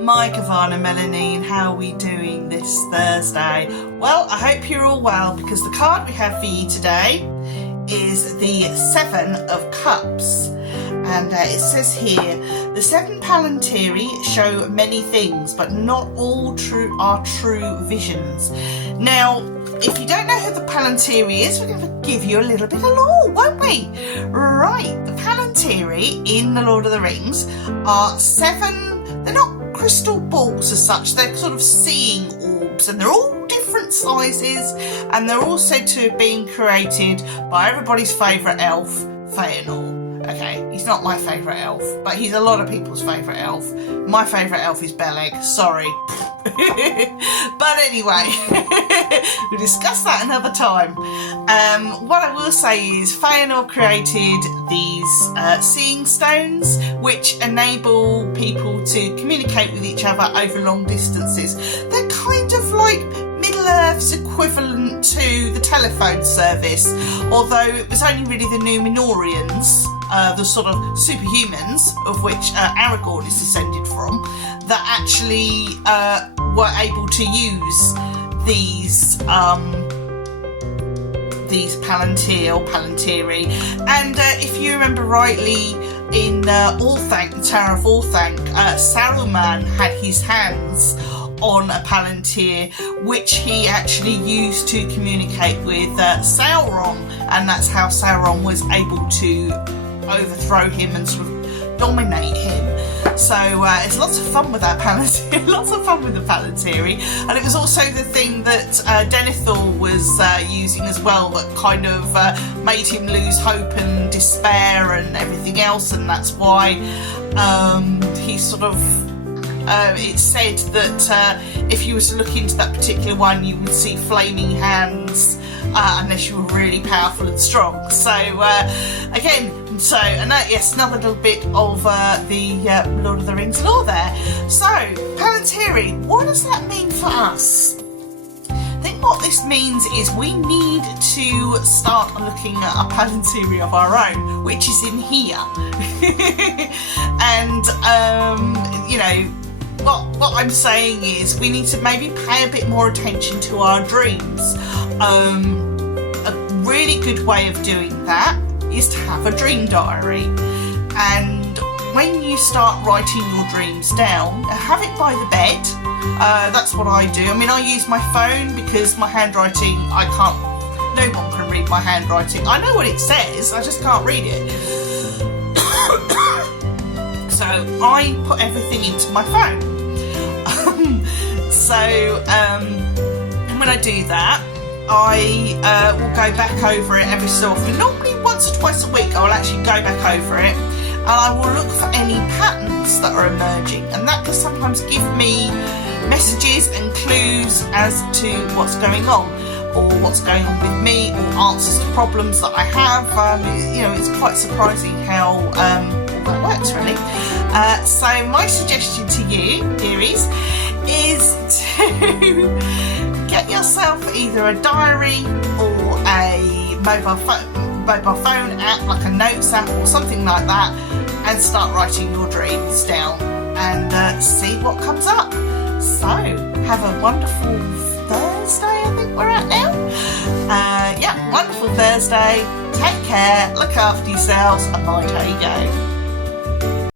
My Kavana Melanie, and how are we doing this Thursday? Well, I hope you're all well, because the card we have for you today is the Seven of Cups. And it says here, the seven Palantiri show many things, but not all are true visions. Now, if you don't know who the Palantiri is, we're going to give you a little bit of lore, won't we? Right, the Palantiri in The Lord of the Rings are seven, they're not crystal balls as such, they're sort of seeing orbs, and they're all different sizes, and they're all said to have been created by everybody's favourite elf, Feanor. Okay, he's not my favourite elf, but he's a lot of people's favourite elf. My favourite elf is Beleg, sorry. But anyway, we'll discuss that another time. What I will say is Feanor created these seeing stones, which enable people to communicate with each other over long distances. They're kind of like Middle-earth's equivalent to the telephone service, although it was only really the Númenóreans, the sort of superhumans, of which Aragorn is descended from, that actually were able to use these Palantiri. And if you remember rightly, in Orthanc, the Tower of Orthanc, Saruman had his hands on a Palantir, which he actually used to communicate with Sauron, and that's how Sauron was able to overthrow him and sort of dominate him. So it's lots of fun with that Palantir, lots of fun with the Palantiri, and it was also the thing that Denethor was using as well, that kind of made him lose hope and despair and everything else, and that's why he sort of it's said that if you were to look into that particular one, you would see flaming hands unless you were really powerful and strong. So yes, another little bit of the Lord of the Rings lore there. So Palantiri, what does that mean for us? I think what this means is we need to start looking at a Palantiri of our own, which is in here. And you know, what I'm saying is we need to maybe pay a bit more attention to our dreams. A really good way of doing that is to have a dream diary, and when you start writing your dreams down, have it by the bed. That's what I do. I mean, I use my phone because my handwriting, no one can read my handwriting. I know what it says, I just can't read it. So I put everything into my phone. And when I do that, I will go back over it every so often. Normally once or twice a week I will actually go back over it, and I will look for any patterns that are emerging, and that can sometimes give me messages and clues as to what's going on, or what's going on with me, or answers to problems that I have. You know, it's quite surprising how all that works, really. So my suggestion to you, dearies, is to get yourself either a diary or a mobile phone app, like a notes app or something like that, and start writing your dreams down and see what comes up. So have a wonderful Thursday, I think we're at now. Yeah, wonderful Thursday. Take care, look after yourselves, and mind how you go.